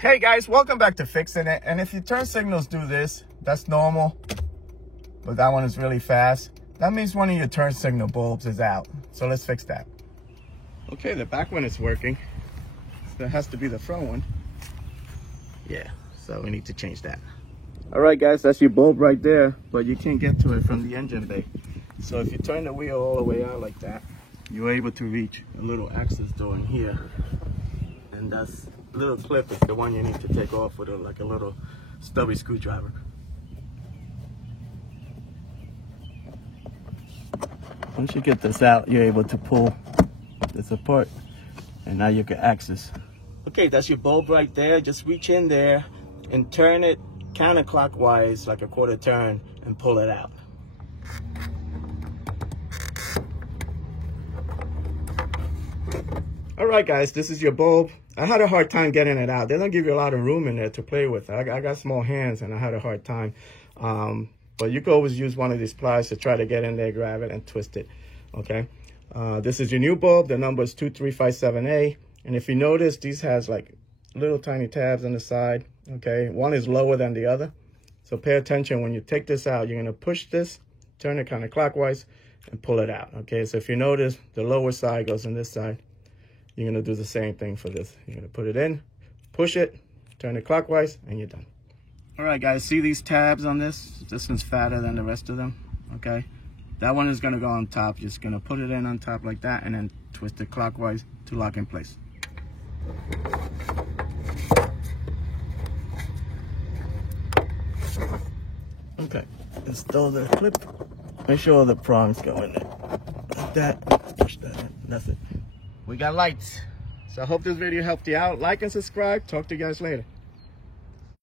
Hey guys, welcome back to Fixing It. And if your turn signals do this, that's normal. But that one is really fast. That means one of your turn signal bulbs is out. So let's fix that. Okay, the back one is working. So it has to be the front one. Yeah, so we need to change that. All right guys, that's your bulb right there, but you can't get to it from the engine bay. So if you turn the wheel all the way out like that, you're able to reach a little access door in here. And that's little clip is the one you need to take off with like a little stubby screwdriver. Once you get this out, you're able to pull this apart, and now you can access. Okay, that's your bulb right there. Just reach in there and turn it counterclockwise like a quarter turn and pull it out. All right guys, this is your bulb. I had a hard time getting it out. They don't give you a lot of room in there to play with. I got small hands and I had a hard time. But you can always use one of these pliers to try to get in there, grab it and twist it, okay? This is your new bulb. The number is 2357A. And if you notice, these has like little tiny tabs on the side, okay? One is lower than the other. So pay attention when you take this out. You're gonna push this, turn it counterclockwise and pull it out, okay? So if you notice, the lower side goes on this side. You're gonna do the same thing for this. You're gonna put it in, push it, turn it clockwise, and you're done. All right, guys, see these tabs on this? This one's fatter than the rest of them, okay? That one is gonna go on top. You're just gonna put it in on top like that and then twist it clockwise to lock in place. Okay, install the clip. Make sure all the prongs go in there. Like that, push that in, that's it. We got lights. So I hope this video helped you out. Like and subscribe. Talk to you guys later.